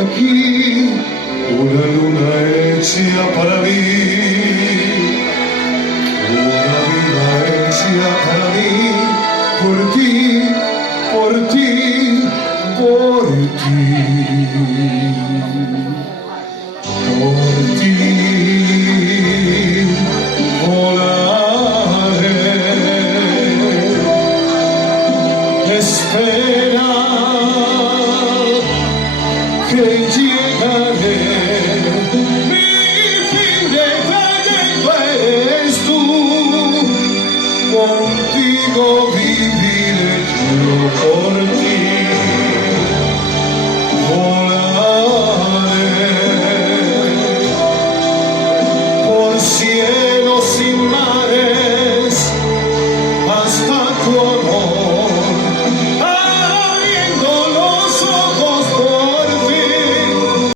aquí una luna hecha para mí, una luna hecha para mí, por ti, por ti, por ti, por ti volaré. Espera que llegaré.